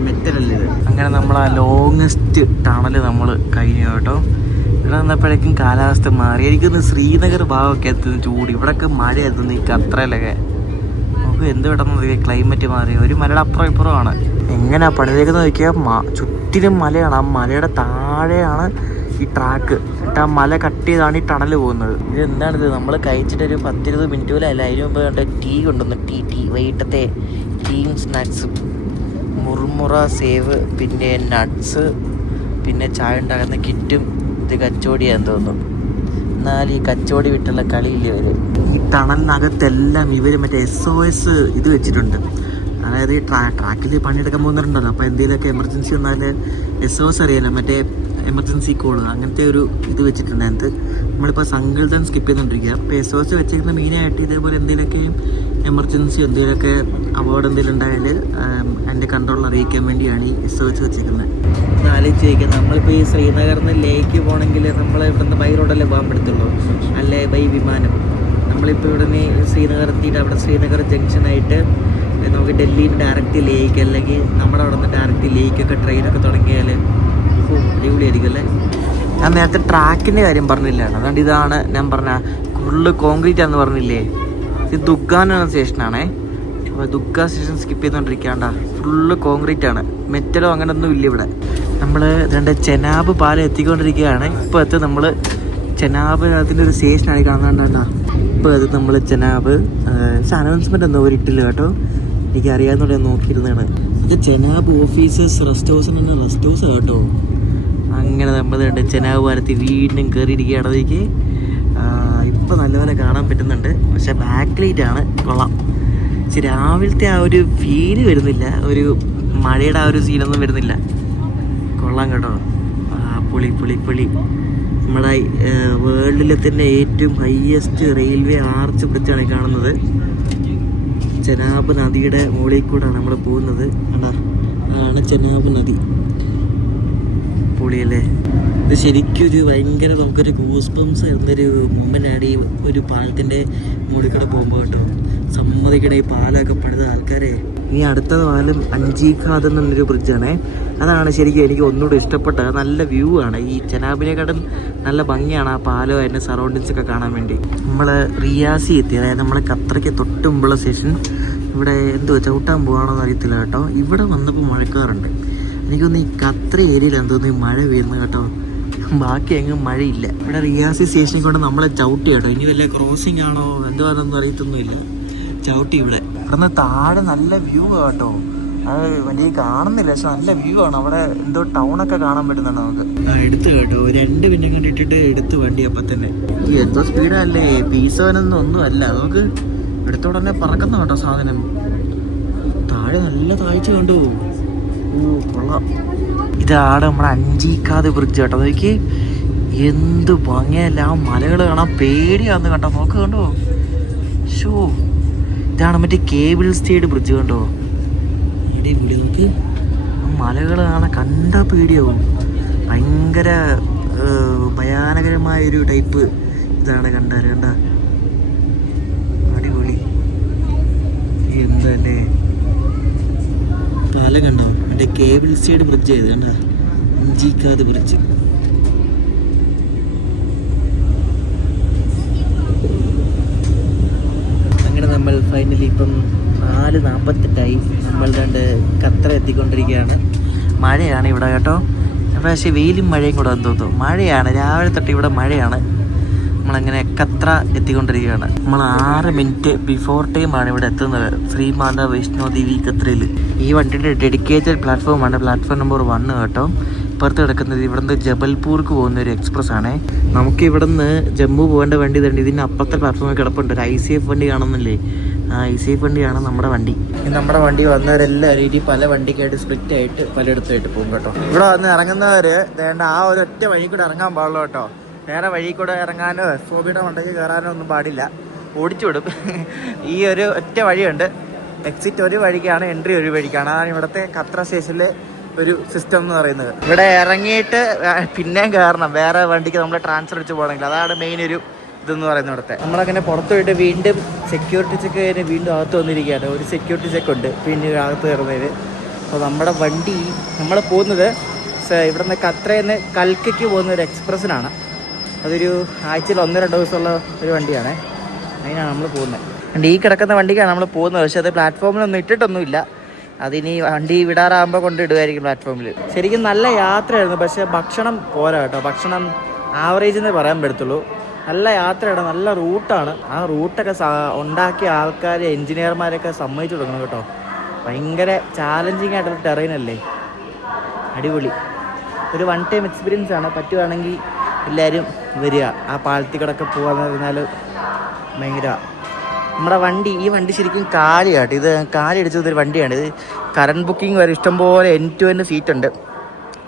മെറ്റലല്ല ഇത്. അങ്ങനെ നമ്മൾ ആ ലോങ്ങസ്റ്റ് ടണൽ നമ്മൾ കഴിഞ്ഞു കേട്ടോ. ഇവിടെ വന്നപ്പോഴേക്കും കാലാവസ്ഥ മാറി. എനിക്കൊന്ന് ശ്രീനഗർ ഭാഗമൊക്കെ എത്തുന്ന ചൂട്, ഇവിടെയൊക്കെ മഴ എത്തുന്നു ഈ ഖത്രയിലൊക്കെ. നമുക്ക് എന്ത് പെട്ടെന്ന് ക്ലൈമറ്റ് മാറി. ഒരു മലയുടെ അപ്പുറം ഇപ്പുറമാണ്. എങ്ങനെയാണ് പണിതേക്കുന്നത് നോക്കിയാൽ ചുറ്റിലും മലയാണ്. ആ മലയുടെ താഴെയാണ് ഈ ട്രാക്ക്. എന്നിട്ട് ആ മല കട്ട് ചെയ്താണ് ഈ ടണൽ പോകുന്നത്. ഇത് എന്താണിത്? നമ്മൾ കഴിച്ചിട്ടൊരു 10-20 മിനിറ്റ് പോലും അല്ല. അതിന് മുമ്പ് കണ്ട ടീ കൊണ്ടുവന്നു. ടീ വൈകിട്ടത്തെ ടീയും സ്നാക്സും, മുറുമുറ സേവ്, പിന്നെ നട്ട്സ്, പിന്നെ ചായ ഉണ്ടാകുന്ന കിറ്റും. ഇത് കച്ചോടിയാന്ന് തോന്നുന്നു. എന്നാൽ ഈ കച്ചോടി വിട്ടുള്ള കളിയില്ലേ ഇവർ. ഈ ടണലിനകത്തെല്ലാം ഇവർ മറ്റേ SOS ഇത് വെച്ചിട്ടുണ്ട്. അതായത് ഈ ട്രാക്കിൽ പണിയെടുക്കാൻ പോകുന്നുണ്ടല്ലോ, അപ്പോൾ എന്തെങ്കിലുമൊക്കെ എമർജൻസി വന്നാൽ SOS അറിയാലോ, മറ്റേ എമർജൻസി കോള്, അങ്ങനത്തെ ഒരു ഇത് വെച്ചിട്ടുണ്ട്. അതിനകത്ത് നമ്മളിപ്പോൾ സങ്കൽദാൻ സ്കിപ്പ് ചെയ്തുകൊണ്ടിരിക്കുക. അപ്പോൾ SOS വെച്ചിരിക്കുന്ന മെയിനായിട്ട് ഇതേപോലെ എന്തെങ്കിലുമൊക്കെ എമർജൻസി, എന്തെങ്കിലുമൊക്കെ അപകടം എന്തെങ്കിലും ഉണ്ടായാൽ എൻ്റെ കൺട്രോളിൽ അറിയിക്കാൻ വേണ്ടിയാണ് ഈ SOS വെച്ചിരിക്കുന്നത്. ആലോചിച്ച് ചോദിക്കുക, നമ്മളിപ്പോൾ ഈ ശ്രീനഗറിൽ നിന്ന് ലേക്ക് പോകണമെങ്കിൽ നമ്മൾ ഇവിടുന്ന് ബൈ റോഡല്ലേ പോകാൻ പറ്റത്തുള്ളൂ, അല്ലേ ബൈ വിമാനം. നമ്മളിപ്പോൾ ഇവിടെ നിന്ന് ശ്രീനഗർ എത്തിയിട്ട് അവിടെ ശ്രീനഗർ ജംഗ്ഷനായിട്ട് നമുക്ക് ഡൽഹിയിൽ ഡയറക്റ്റ് ലേക്ക്, അല്ലെങ്കിൽ നമ്മുടെ അവിടെ നിന്ന് ഡയറക്റ്റ് ലേക്കൊക്കെ ട്രെയിനൊക്കെ തുടങ്ങിയാൽ അടിപൊളിയായിരിക്കും അല്ലേ. ഞാൻ നേരത്തെ ട്രാക്കിൻ്റെ കാര്യം പറഞ്ഞില്ല, അതുകൊണ്ട് ഇതാണ് ഞാൻ പറഞ്ഞ ഫുള്ള് കോൺക്രീറ്റ് ആണെന്ന് പറഞ്ഞില്ലേ. ഇത് ദുഗ്ഗാൻ എന്ന സ്റ്റേഷനാണേ. അപ്പോൾ ദുഗ്ഗ സ്റ്റേഷൻ സ്കിപ്പ് ചെയ്തുകൊണ്ടിരിക്കാണ്ട, ഫുള്ള് കോൺക്രീറ്റ് ആണ്, മെറ്റലോ അങ്ങനെയൊന്നും ഇല്ല ഇവിടെ. നമ്മൾ ചെനാബ് പാലം എത്തിക്കൊണ്ടിരിക്കുകയാണ്. ഇപ്പോൾ നമ്മൾ ചെനാബ് അതിൻ്റെ ഒരു സ്റ്റേഷനാണ് കാണുന്നുണ്ടാ. ഇപ്പോൾ അത് നമ്മൾ ചെനാബ് അനൗൺസ്മെൻ്റ് ഒന്നും അവരിട്ടില്ല കേട്ടോ, എനിക്കറിയാവുന്നൂടെ നോക്കിയിരുന്നതാണ്. ഇത് ചെനാബ് ഓഫീസേഴ്സ് റെസ്റ്റ് ഹൗസ് കേട്ടോ. അങ്ങനെ നമ്മൾ ചെനാബ് പാലത്തിൽ വീണ്ടും കയറിയിരിക്കുകയാണ്. അതിലേക്ക് ഇപ്പോൾ നല്ലപോലെ കാണാൻ പറ്റുന്നുണ്ട്, പക്ഷേ ബാക്ക് ലൈറ്റ് ആണ്, കൊള്ളാം. പക്ഷെ രാവിലത്തെ ആ ഒരു ഫീല് വരുന്നില്ല, ഒരു മഴയുടെ ആ ഒരു സീനൊന്നും വരുന്നില്ല. കൊള്ളാം കേട്ടോ. പുളി പുളി പുളി. നമ്മുടെ വേൾഡിലെ തന്നെ ഏറ്റവും ഹയ്യസ്റ്റ് റെയിൽവേ ആർച്ച് ബ്രിഡ്ജാണ് കാണുന്നത്. ചെനാബ് നദിയുടെ മുകളിൽ കൂടെയാണ് നമ്മൾ പോകുന്നത്. അതാണ് ചെനാബ് നദി. പൊളിയല്ലേ? ഇത് ശരിക്കും ഒരു ഭയങ്കര നമുക്കൊരു ഗൂസ്ബംസ് എന്നൊരു മൂമെൻ്റാണ് ഈ ഒരു പാലത്തിൻ്റെ മുകളിൽ കൂടെ പോകുമ്പോൾ കേട്ടോ. സമ്മതിക്കണേ, ഈ പാലമൊക്കെ പണിത ആൾക്കാരെ. ഇനി അടുത്ത പാലം അഞ്ചീഖാദ് എന്നൊരു ബ്രിഡ്ജാണ്. അതാണ് ശരിക്കും എനിക്ക് ഒന്നുകൂടെ ഇഷ്ടപ്പെട്ടത്. നല്ല വ്യൂ ആണ്. ഈ ചെനാബിനെക്കാട്ടും നല്ല ഭംഗിയാണ് ആ പാലം, അതിൻ്റെ സറൗണ്ടിങ്സൊക്കെ കാണാൻ വേണ്ടി. നമ്മൾ റിയാസി എത്തി, അതായത് നമ്മൾ ഖത്തറയ്ക്ക് തൊട്ട് മുമ്പുള്ള സ്റ്റേഷൻ. ഇവിടെ എന്തോ ചവിട്ടാൻ പോകാണോന്ന് അറിയത്തില്ല കേട്ടോ. ഇവിടെ വന്നപ്പോൾ മഴക്കാറുണ്ട്. എനിക്കൊന്ന് ഈ ഖത്തർ ഏരിയയിൽ എന്തോന്ന് മഴ പെയ്യുന്നത് കേട്ടോ. ബാക്കി എങ്ങും മഴയില്ല. ഇവിടെ റിയാസി സ്റ്റേഷനിൽ കൊണ്ട് നമ്മളെ ചവിട്ടി കേട്ടോ. ഇനി വല്ല ക്രോസിംഗ് ആണോ എന്തുവാണെന്നൊന്നും അറിയത്തൊന്നുമില്ല. ചവിട്ടി ഇവിടെ നിന്ന് താഴെ നല്ല വ്യൂ കേട്ടോ. അത് വലിയ കാണുന്നില്ല, പക്ഷെ നല്ല വ്യൂ ആണ്. അവിടെ എന്തോ ടൗണൊക്കെ കാണാൻ പറ്റുന്നുണ്ട് നമുക്ക്. എടുത്ത് കേട്ടോ, 2 മിനിറ്റ് കണ്ടിട്ടിട്ട് എടുത്ത് വണ്ടി അപ്പം തന്നെ. എന്തോ സ്പീഡല്ലേ, പീസവനൊന്നും ഒന്നും അല്ല. നമുക്ക് എടുത്തോടെ തന്നെ പറക്കുന്ന കേട്ടോ സാധനം. താഴെ നല്ല താഴ്ച കണ്ടു. ഓ കൊള്ളാം. ഇതാണ് നമ്മുടെ അഞ്ചീഖാദ് ബ്രിഡ്ജ് കേട്ടോ. നോക്കി എന്ത് ഭംഗിയല്ല. ആ മലകൾ കാണാൻ പേടിയാന്ന് കേട്ടോ. നോക്ക് കണ്ടോ. ഷോ, ഇതാണ് മറ്റേ കേബിൾ സ്റ്റേഡ് ബ്രിഡ്ജ് കണ്ടോ. അടിപൊളി. നോക്ക് മലകൾ കാണാൻ കണ്ടാ പേടിയാവും. ഭയങ്കര ഭയാനകരമായൊരു ടൈപ്പ് ഇതാണ് കണ്ടാൽ. കണ്ട അടിപൊളി. എന്തല്ലേ പാലം കണ്ടോ. മറ്റേ കേബിൾ സ്റ്റേഡ് ബ്രിഡ്ജ് ചെയ്ത് കണ്ട, അഞ്ചീഖാദ് ബ്രിഡ്ജ്. അങ്ങനെ നമ്മൾ ഫൈനലി ഇപ്പം 4:48 നമ്മൾ ഖത്തർ എത്തിക്കൊണ്ടിരിക്കുകയാണ്. മഴയാണ് ഇവിടെ കേട്ടോ. പക്ഷേ വെയിലും മഴയും കൂടെ തോന്നുന്നു. മഴയാണ്, രാവിലെ തൊട്ട് ഇവിടെ മഴയാണ്. നമ്മളങ്ങനെ ഖത്ര എത്തിക്കൊണ്ടിരിക്കുകയാണ്. നമ്മൾ 6 മിനിറ്റ് ബിഫോർ ടൈമാണ് ഇവിടെ എത്തുന്നത്. ശ്രീ മാതാ വൈഷ്ണോ ദേവി ഖത്രയിൽ. ഈ വണ്ടിയുടെ ഡെഡിക്കേറ്റഡ് പ്ലാറ്റ്ഫോമാണ് പ്ലാറ്റ്ഫോം നമ്പർ 1 കേട്ടോ. ഇപ്പുറത്ത് കിടക്കുന്നത് ഇവിടുന്ന് ജബൽപൂർക്ക് പോകുന്ന ഒരു എക്സ്പ്രസ് ആണ്. നമുക്ക് ഇവിടുന്ന് ജമ്മു പോകേണ്ട വണ്ടി തന്നെ ഇതിൻ്റെ അപ്പുറത്തെ പ്ലാറ്റ്ഫോമിൽ കിടപ്പുണ്ട്. ഒരു ICF വണ്ടി കാണുന്നില്ലേ, ആ ICF വണ്ടിയാണ് നമ്മുടെ വണ്ടി. നമ്മുടെ വണ്ടി വന്നവരെല്ലാവരും ഇനി പല വണ്ടിക്കായിട്ട് സ്പ്ലിറ്റ് ആയിട്ട് പലയിടത്തായിട്ട് പോകും കേട്ടോ. ഇവിടെ വന്ന് ഇറങ്ങുന്നവർ വേണ്ട ആ ഒരു ഒറ്റ വഴി കൂടെ ഇറങ്ങാൻ പാടുള്ളൂ കേട്ടോ. വേറെ വഴി കൂടെ ഇറങ്ങാനോ സോബിയുടെ മണ്ടയ്ക്ക് കയറാനോ ഒന്നും പാടില്ല, ഓടിച്ചു വിടും. ഈ ഒരു ഒറ്റ വഴിയുണ്ട്. എക്സിറ്റ് ഒരു വഴിക്കാണ്, എൻട്രി ഒരു വഴിക്കാണ്. അതാണ് ഇവിടുത്തെ ഖത്ര സ്റ്റേഷനിലെ ഒരു സിസ്റ്റം എന്ന് പറയുന്നത്. ഇവിടെ ഇറങ്ങിയിട്ട് പിന്നെയും കയറണം വേറെ വണ്ടിക്ക് നമ്മൾ ട്രാൻസ്ഫർ അടിച്ച് പോകണമെങ്കിൽ. അതാണ് മെയിൻ ഒരു ഇതെന്ന് പറയുന്നത് ഇവിടുത്തെ. നമ്മളങ്ങനെ പുറത്ത് പോയിട്ട് വീണ്ടും സെക്യൂരിറ്റി ചെക്ക് കഴിഞ്ഞ് വീണ്ടും അകത്ത് വന്നിരിക്കുകയാണ്. ഒരു സെക്യൂരിറ്റി ചെക്ക് ഉണ്ട് പിന്നെ അകത്ത് കയറുന്നതിന്. അപ്പോൾ നമ്മുടെ വണ്ടി നമ്മൾ പോകുന്നത് ഇവിടുന്ന് ഖത്രയിൽ നിന്ന് കൽക്കയ്ക്ക് പോകുന്ന ഒരു എക്സ്പ്രസ്സിനാണ്. അതൊരു ആഴ്ചയിൽ 1-2 ദിവസമുള്ള ഒരു വണ്ടിയാണ്. അതിനാണ് നമ്മൾ പോകുന്നത്. ഈ കിടക്കുന്ന വണ്ടിക്കാണ് നമ്മൾ പോകുന്നത്. പക്ഷേ അത് പ്ലാറ്റ്ഫോമിലൊന്നും ഇട്ടിട്ടൊന്നുമില്ല. അതിനി വണ്ടി വിടാറാകുമ്പോൾ കൊണ്ടിടുമായിരിക്കും പ്ലാറ്റ്ഫോമിൽ. ശരിക്കും നല്ല യാത്രയായിരുന്നു, പക്ഷേ ഭക്ഷണം പോരാ കേട്ടോ. ഭക്ഷണം ആവറേജ് എന്നേ പറയാൻ പറ്റത്തുള്ളൂ. നല്ല യാത്രയാണ്, നല്ല റൂട്ടാണ്. ആ റൂട്ടൊക്കെ ഉണ്ടാക്കിയ ആൾക്കാർ എൻജിനീയർമാരൊക്കെ സമ്മതിച്ചു കൊടുക്കണം കേട്ടോ. ഭയങ്കര ചാലഞ്ചിങ് ആയിട്ടുള്ള ടെറൈനല്ലേ. അടിപൊളി. ഒരു 1 ടൈം എക്സ്പീരിയൻസ് ആണ്. പറ്റുവാണെങ്കിൽ എല്ലാവരും വരിക. ആ പാലത്തിൽ കൂടെയൊക്കെ പോകാന്ന് പറഞ്ഞാൽ ഭയങ്കര. നമ്മുടെ വണ്ടി ഈ വണ്ടി ശരിക്കും കാലിയാട്ടോ. ഇത് കാലടിച്ചതൊരു വണ്ടിയാണ്. ഇത് കറണ്ട് ബുക്കിംഗ് വരെ ഇഷ്ടംപോലെ end to end സീറ്റുണ്ട്.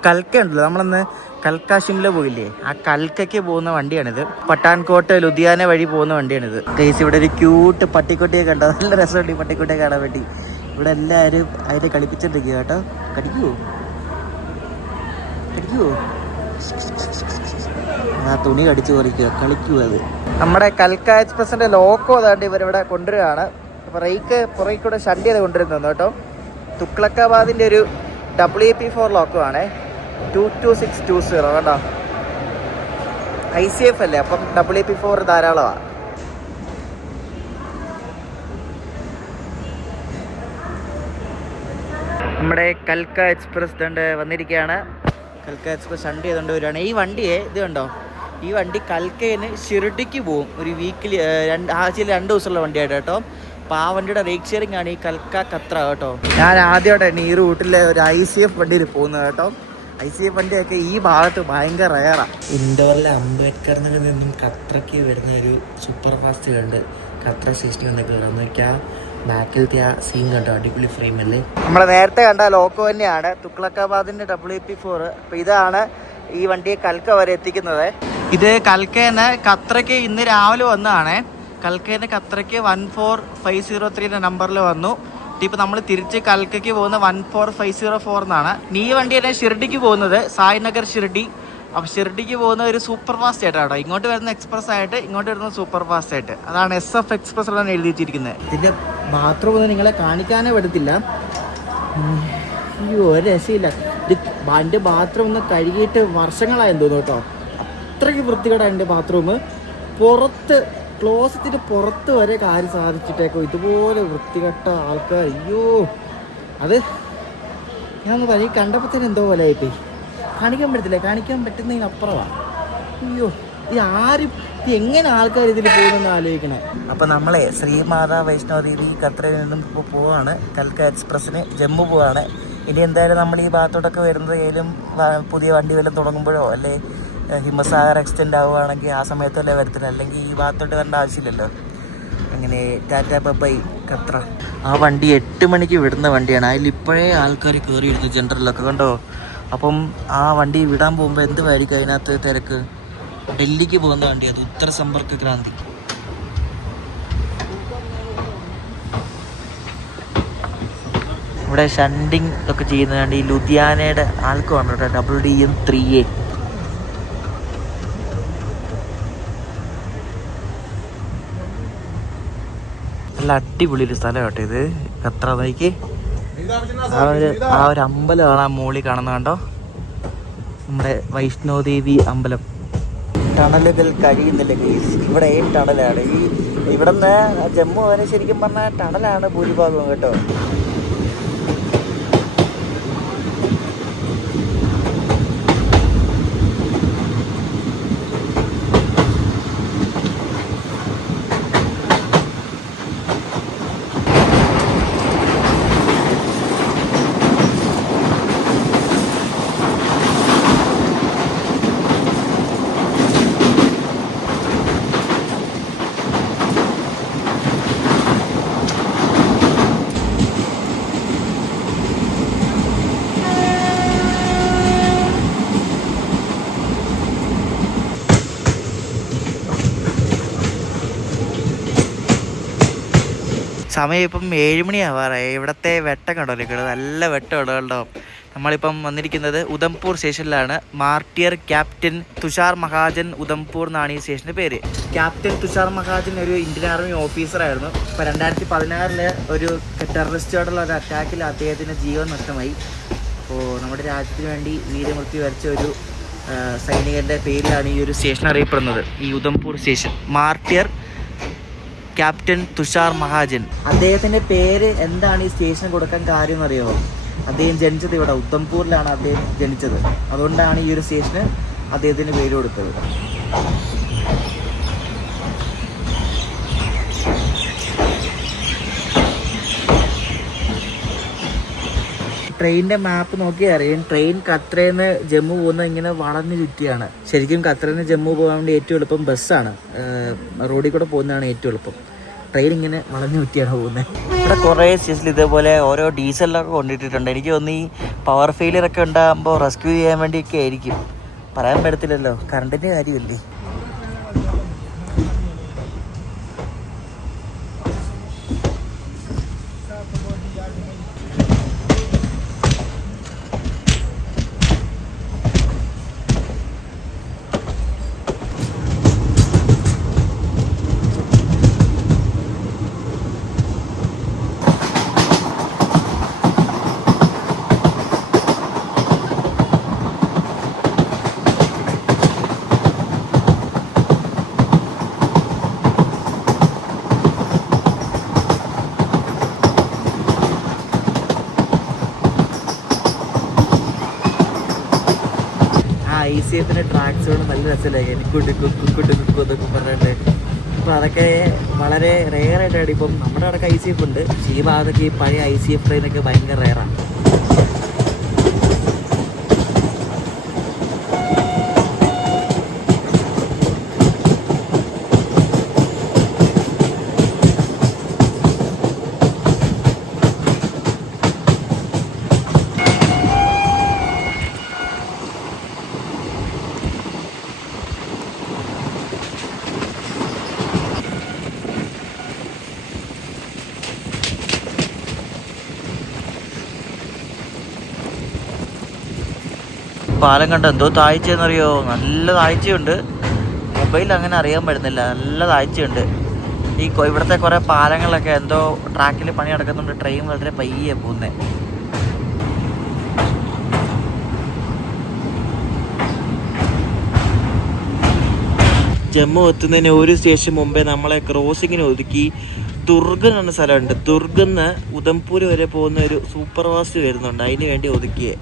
കൽക്ക ഉണ്ടല്ലോ, നമ്മളന്ന് കൽക്ക ഷിംല പോയില്ലേ, ആ കൽക്കയ്ക്ക് പോകുന്ന വണ്ടിയാണിത്. പട്ടാൻകോട്ട് ലുധിയാന വഴി പോകുന്ന വണ്ടിയാണിത്. ഗൈസ് ഇവിടെ ഒരു ക്യൂട്ട് പട്ടിക്കുട്ടിയെ കണ്ടോ. നല്ല രസമുണ്ട് ഈ പട്ടിക്കുട്ടിയെ കാണാൻ വേണ്ടി. ഇവിടെ എല്ലാവരും അതിനെ കളിപ്പിച്ചിട്ടിരിക്കുക കേട്ടോ. കടിക്കുവോ കടിക്കുവോ ആ തുണി കടിച്ചു പറിക്കുക, കളിക്കുക. അത് നമ്മുടെ കൽക്ക എക്സ്പ്രസിന്റെ ലോക്കോ അതാണ്ട് ഇവരിവിടെ കൊണ്ടുവരികയാണ്. അപ്പോൾ റേക്ക് പുറകെ കൂടെ ഷണ്ട് ചെയ്ത് കൊണ്ടുവരുന്നു കേട്ടോ. തുക്ലക്കാബാദിൻ്റെ ഒരു WP4 ലോക്കോ ആണ്. 22620 കേട്ടോ. ICF അല്ലേ, അപ്പം WP4 ധാരാളമാണ്. നമ്മുടെ കൽക്ക എക്സ്പ്രസ് കൊണ്ട് വന്നിരിക്കുകയാണ്. കൽക്ക എക്സ്പ്രസ് ഷണ്ട് ചെയ്തുകൊണ്ട് വരികയാണ്. ഈ വണ്ടിയെ ഇത് കണ്ടോ, ഈ വണ്ടി കൽക്കയിന് ഷിർഡിക്ക് പോകും. ഒരു വീക്കിലി ആഴ്ചയിൽ 2 ദിവസമുള്ള വണ്ടിയായിട്ട് കേട്ടോ. അപ്പോൾ ആ വണ്ടിയുടെ റേക്ക് ഷെയറിംഗ് ആണ് ഈ കൽക്ക ഖത്ര കേട്ടോ. ഞാൻ ആദ്യമായിട്ടാണ് ഈ റൂട്ടിലെ ഒരു ICF വണ്ടിയിൽ പോകുന്നത് കേട്ടോ. ICF വണ്ടിയൊക്കെ ഈ ഭാഗത്ത് ഭയങ്കര റയറാണ്. ഇൻഡോറിലെ അംബേദ്കർ നഗറിൽ നിന്നും ഖത്രയ്ക്ക് വരുന്ന ഒരു സൂപ്പർ ഫാസ്റ്റ് ഉണ്ട്. ഖത്ര സ്റ്റേഷനിൽ വന്നൊക്കെ നോക്കിയാൽ ബാക്കിലത്തെ ആ സീൻ കണ്ടോ, അടിപൊളി ഫ്രെയിം അല്ലേ. നമ്മൾ നേരത്തെ കണ്ട ലോക്കോ തന്നെയാണ് തുഗ്ലക്കാബാദിൻ്റെ WP4. അപ്പോൾ ഇതാണ് ഈ വണ്ടിയെ കൽക്ക വരെ എത്തിക്കുന്നത്. ഇത് കൽക്കേന്ന് ഖത്രയ്ക്ക് ഇന്ന് രാവിലെ വന്നതാണ്. കൽക്കേന്ന് ഖത്രയ്ക്ക് 14503 നമ്പറിൽ വന്നു. ഇപ്പം നമ്മൾ തിരിച്ച് കൽക്കയ്ക്ക് പോകുന്ന 14504 എന്നാണ്. ഈ വണ്ടി തന്നെ ഷിർഡിക്ക് പോകുന്നത്, സായ്നഗർ ഷിർഡി. അപ്പോൾ ഷിർഡിക്ക് പോകുന്ന ഒരു സൂപ്പർ ഫാസ്റ്റ് ആയിട്ടാണ്. ഇങ്ങോട്ട് വരുന്ന എക്സ്പ്രസ് ആയിട്ട്, ഇങ്ങോട്ട് വരുന്ന സൂപ്പർ ഫാസ്റ്റ് ആയിട്ട്. അതാണ് SF എക്സ്പ്രസ് എന്നാണ് എഴുതി വെച്ചിരിക്കുന്നത്. ഇതിൻ്റെ ബാത്റൂം ഒന്നും നിങ്ങളെ കാണിക്കാനേ പറ്റത്തില്ല. അയ്യോ ഒരു രസമില്ല. ഇത് എൻ്റെ ബാത്റൂം ഒന്ന് കഴുകിയിട്ട് വർഷങ്ങളായെന്ന് തോന്നുന്നു കേട്ടോ. അത്രയ്ക്ക് വൃത്തികേടാണ് എൻ്റെ ബാത്റൂം. പുറത്ത് ക്ലോസറ്റിന് പുറത്ത് വരെ കാര്യം സാധിച്ചിട്ടേക്കോ ഇതുപോലെ വൃത്തികെട്ട ആൾക്കാർ. അയ്യോ അത് ഞാനൊന്ന് പറയും, കണ്ടപ്പോൾ തന്നെ എന്തോ പോലെ ആയിട്ട് കാണിക്കാൻ പറ്റത്തില്ല. കാണിക്കാൻ പറ്റുന്നതിനപ്പുറമാണ്. അയ്യോ ഇത് ആരും ഇത് എങ്ങനെ ആൾക്കാർ ഇതിൽ പോകുമെന്ന് ആലോചിക്കണം. അപ്പം നമ്മളെ ശ്രീമാതാ വൈഷ്ണോദേവി ഖത്രയിൽ നിന്നും ഇപ്പോൾ പോവാണ്. കൽക്ക എക്സ്പ്രസ്സിന് ജമ്മു പോവാണ്. ഇനി എന്തായാലും നമ്മൾ ഈ ഭാഗത്തോട്ടൊക്കെ വരുന്നത് ഏലും പുതിയ വണ്ടി വല്ലതും തുടങ്ങുമ്പോഴോ അല്ലെ ഹിമസാഗർ എക്സ്റ്റെൻഡ് ആവുകയാണെങ്കിൽ ആ സമയത്തല്ലേ വരത്തില്ല, അല്ലെങ്കിൽ ഈ ഭാഗത്തോട്ട് വരേണ്ട ആവശ്യമില്ലല്ലോ. അങ്ങനെ ടാറ്റ ബൈ ഖത്ര. ആ വണ്ടി 8 മണിക്ക് വിടുന്ന വണ്ടിയാണ്. അതിൽ ഇപ്പോഴേ ആൾക്കാർ കയറിയിരുന്നു ജനറലൊക്കെ കണ്ടോ. അപ്പം ആ വണ്ടി വിടാൻ പോകുമ്പോൾ എന്തുമായിരിക്കും അതിനകത്ത് തിരക്ക്. ഡൽഹിക്ക് പോകുന്ന വണ്ടി, അത് ഉത്തര സമ്പർക്ക് ക്രാന്തി. ഇവിടെ ഷണ്ടിങ് ഒക്കെ ചെയ്യുന്നതുകൊണ്ട് ഈ ലുധിയാനയുടെ ആൾക്ക് വന്നു കേട്ടോ, WDM 3A. നല്ല അടിപൊളി ഒരു സ്ഥലം കേട്ടോ ഇത് ഖത്ര. നോക്കി ആ ഒരു അമ്പലമാണ് ആ മോളിൽ കാണുന്നത് കണ്ടോ, നമ്മുടെ വൈഷ്ണോദേവി അമ്പലം. ടണലുകൾ കഴിയുന്നില്ല ഗൈസ്, ഇവിടെയും ടണലാണ്. ഇവിടെ നിന്ന് ജമ്മു വരെ ശരിക്കും പറഞ്ഞാൽ ടണലാണ് ഭൂരിഭാഗവും കേട്ടോ. സമയം ഇപ്പം 7 മണിയാവാറായി. ഇവിടുത്തെ വെട്ടം കണ്ടോ, നല്ല വെട്ടം കണ്ടോ. നമ്മളിപ്പം വന്നിരിക്കുന്നത് ഉധംപൂർ സ്റ്റേഷനിലാണ്. മാർട്ടിയർ ക്യാപ്റ്റൻ തുഷാർ മഹാജൻ ഉധംപൂർ എന്നാണ് ഈ സ്റ്റേഷൻ്റെ പേര്. ക്യാപ്റ്റൻ തുഷാർ മഹാജൻ ഒരു ഇന്ത്യൻ ആർമി ഓഫീസറായിരുന്നു. ഇപ്പോൾ 2016 ഒരു ടെററിസ്റ്റോടുള്ള ഒരു അറ്റാക്കിൽ അദ്ദേഹത്തിൻ്റെ ജീവൻ നഷ്ടമായി. അപ്പോൾ നമ്മുടെ രാജ്യത്തിന് വേണ്ടി വീരമൃത്യു വരിച്ച ഒരു സൈനികൻ്റെ പേരിലാണ് ഈ ഒരു സ്റ്റേഷൻ അറിയപ്പെടുന്നത്, ഈ Udhampur station. Martyr captain Tushar Mahajan. അദ്ദേഹത്തിൻ്റെ പേര് എന്താണ് ഈ സ്റ്റേഷന് കൊടുക്കാൻ കാര്യം എന്നറിയാമോ? അദ്ദേഹം ജനിച്ചത് ഇവിടെ ഉധംപൂരിലാണ് അദ്ദേഹം ജനിച്ചത്. അതുകൊണ്ടാണ് ഈ ഒരു സ്റ്റേഷന് അദ്ദേഹത്തിന് പേര് കൊടുത്തത്. ട്രെയിനിൻ്റെ മാപ്പ് നോക്കിയാൽ അറിയാം, ട്രെയിൻ ഖത്രയിൽ നിന്ന് ജമ്മു പോകുന്നത് ഇങ്ങനെ വളഞ്ഞു ചുറ്റിയാണ്. ശരിക്കും ഖത്രയിൽ നിന്ന് ജമ്മു പോകാൻ വേണ്ടി ഏറ്റവും എളുപ്പം ബസ്സാണ്, റോഡിൽ കൂടെ പോകുന്നതാണ് ഏറ്റവും എളുപ്പം. ട്രെയിൻ ഇങ്ങനെ വളഞ്ഞു ചുറ്റിയാണ് പോകുന്നത്. ഇവിടെ കുറേ സ്റ്റേഷനിൽ ഇതേപോലെ ഓരോ ഡീസലിലൊക്കെ കൊണ്ടിട്ടിട്ടുണ്ട്. എനിക്ക് തോന്നുന്നു ഈ പവർ ഫെയിലിയറൊക്കെ ഉണ്ടാകുമ്പോൾ റെസ്ക്യൂ ചെയ്യാൻ വേണ്ടിയൊക്കെ ആയിരിക്കും, പറയാൻ പറ്റത്തില്ലല്ലോ, കറണ്ടിൻ്റെ കാര്യമല്ലേ. ICFിൻ്റെ ട്രാക്സുകൾ നല്ല രസമല്ലേ, എനിക്കുണ്ട് കുക്കൊക്കെ പറഞ്ഞിട്ട്. അപ്പോൾ അതൊക്കെ വളരെ റെയറായിട്ടാണ്. ഇപ്പം നമ്മുടെ അവിടെയൊക്കെ ICF ഉണ്ട്, പക്ഷേ ഈ ഭാഗത്തൊക്കെ ഈ പഴയ ICF ട്രെയിനൊക്കെ ഭയങ്കര റെയറാണ്. പാലം കണ്ട എന്തോ താഴ്ചയെന്നറിയോ, നല്ല താഴ്ചയുണ്ട്. മൊബൈലിൽ അങ്ങനെ അറിയാൻ പറ്റുന്നില്ല, നല്ല താഴ്ചയുണ്ട്. ഇവിടുത്തെ കുറേ പാലങ്ങളൊക്കെ എന്തോ ട്രാക്കിൽ പണി നടക്കുന്നുണ്ട്. ട്രെയിൻ വളരെ പയ്യെ പോകുന്നത്. ജമ്മു എത്തുന്നതിന് ഒരു സ്റ്റേഷൻ മുമ്പേ നമ്മളെ ക്രോസിങ്ങിന് ഒതുക്കി ദുർഗൻ എന്ന സ്ഥലമുണ്ട്. ദുർഗന്ന് ഉദംപൂർ വരെ പോകുന്ന ഒരു സൂപ്പർ ഫാസ്റ്റ് വരുന്നുണ്ട്, അതിന് വേണ്ടി ഒതുക്കിയേ.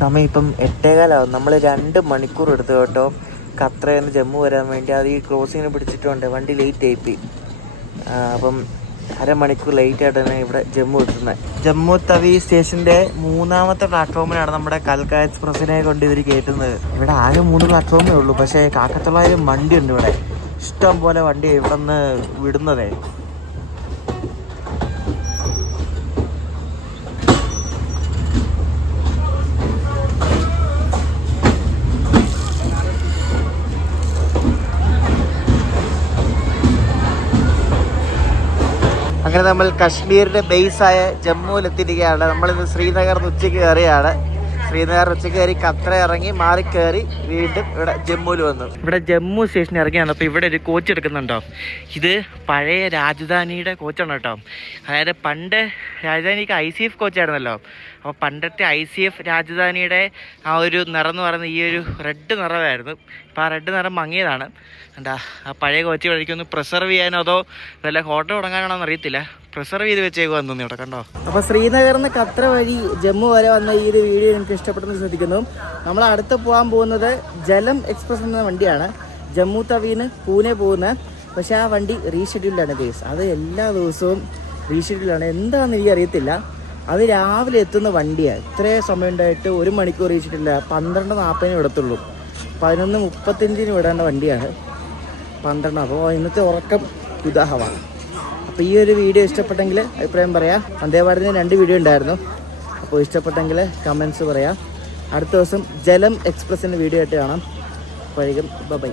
സമയം ഇപ്പം 8:15 നമ്മൾ 2 മണിക്കൂർ എടുത്തു കേട്ടോ കത്രയിൽ നിന്ന് ജമ്മു വരാൻ വേണ്ടി. അത് ഈ ക്രോസിങ്ങിന് പിടിച്ചിട്ടുണ്ട്, വണ്ടി ലേറ്റ് ആയിപ്പോയി. അപ്പം അരമണിക്കൂർ ലേറ്റ് ആയിട്ടാണ് ഇവിടെ ജമ്മു എത്തുന്നത്. ജമ്മു തവി സ്റ്റേഷൻ്റെ 3ാമത്തെ പ്ലാറ്റ്ഫോമിലാണ് നമ്മുടെ കൽക്ക എക്സ്പ്രസിനെ കൊണ്ട് ഇവർ കയറ്റുന്നത്. ഇവിടെ ആകെ 3 പ്ലാറ്റ്ഫോമേ ഉള്ളൂ, പക്ഷേ 1,900 വണ്ടിയുണ്ട് ഇവിടെ. ഇഷ്ടം പോലെ വണ്ടി ഇവിടെ നിന്ന് വിടുന്നതേ. അങ്ങനെ നമ്മൾ കശ്മീരിൻ്റെ ബേസായ ജമ്മുവിലെത്തിയിരിക്കുകയാണ്. നമ്മളിന്ന് ശ്രീനഗറിൽ നിന്ന് ഉച്ചയ്ക്ക് കയറിയാണ്. ശ്രീനഗർ ഉച്ചയ്ക്ക് കയറി കത്ര ഇറങ്ങി മാറി കയറി വീണ്ടും ഇവിടെ ജമ്മുവിൽ വന്നു. ഇവിടെ ജമ്മു സ്റ്റേഷനിൽ ഇറങ്ങിയാണ്. അപ്പോൾ ഇവിടെ ഒരു കോച്ച് എടുക്കുന്നുണ്ടോ, ഇത് പഴയ രാജധാനിയുടെ കോച്ചാണ് കേട്ടോ. അതായത് പണ്ട് രാജധാനിക്ക് ICF കോച്ചായിരുന്നല്ലോ. അപ്പോൾ പണ്ടത്തെ ICF രാജധാനിയുടെ ആ ഒരു നിറം എന്ന് പറയുന്നത് ഈ ഒരു റെഡ് നിറമായിരുന്നു. ഇപ്പോൾ ആ റെഡ് നിറം മങ്ങിയതാണ്. എന്താ ആ പഴയ കോച്ച് വഴിക്കൊന്ന് പ്രിസർവ് ചെയ്യാനോ അതോ വല്ല ഹോട്ടൽ തുടങ്ങാനാണോ എന്ന് അറിയത്തില്ല, പ്രിസർവ് ചെയ്ത് വെച്ചേക്കുവാന്ന് തോന്നി ഇവിടെ കണ്ടോ. അപ്പോൾ ശ്രീനഗറിൽ നിന്ന് കത്ര വഴി ജമ്മു വരെ വന്ന ഈ ഒരു വീഡിയോ എനിക്ക് ഇഷ്ടപ്പെട്ടെന്ന് ശ്രദ്ധിക്കുന്നു. നമ്മൾ അടുത്ത് പോകാൻ പോകുന്നത് ജലം എക്സ്പ്രസ് എന്ന വണ്ടിയാണ്. ജമ്മു തവിന്ന് പൂനെ പോകുന്നത്. പക്ഷേ ആ വണ്ടി റീഷെഡ്യൂൾഡാണ് കേസ്. അത് എല്ലാ ദിവസവും റീഷെഡ്യൂൾഡാണ്. എന്താണെന്ന് എനിക്ക് അറിയത്തില്ല. അത് രാവിലെ എത്തുന്ന വണ്ടിയാണ്. ഇത്രയും സമയം ഉണ്ടായിട്ട് 1 മണിക്കൂർ റീഷെഡ്യൂൾഡ. 12:40 വിടത്തുള്ളൂ. 11:35 വിടേണ്ട വണ്ടിയാണ് 12. അപ്പോൾ ഇന്നത്തെ ഉറക്കം ഉദാഹമാണ്. അപ്പോൾ ഈ ഒരു വീഡിയോ ഇഷ്ടപ്പെട്ടെങ്കിൽ അഭിപ്രായം പറയാം. വന്ദേഭാരതിന് 2 വീഡിയോ ഉണ്ടായിരുന്നു. അപ്പോൾ ഇഷ്ടപ്പെട്ടെങ്കിൽ കമൻസ് പറയാം. അടുത്ത ദിവസം ജലം എക്സ്പ്രസിൻ്റെ വീഡിയോ ആയിട്ട് കാണാം. അപ്പോഴേക്കും ബൈ.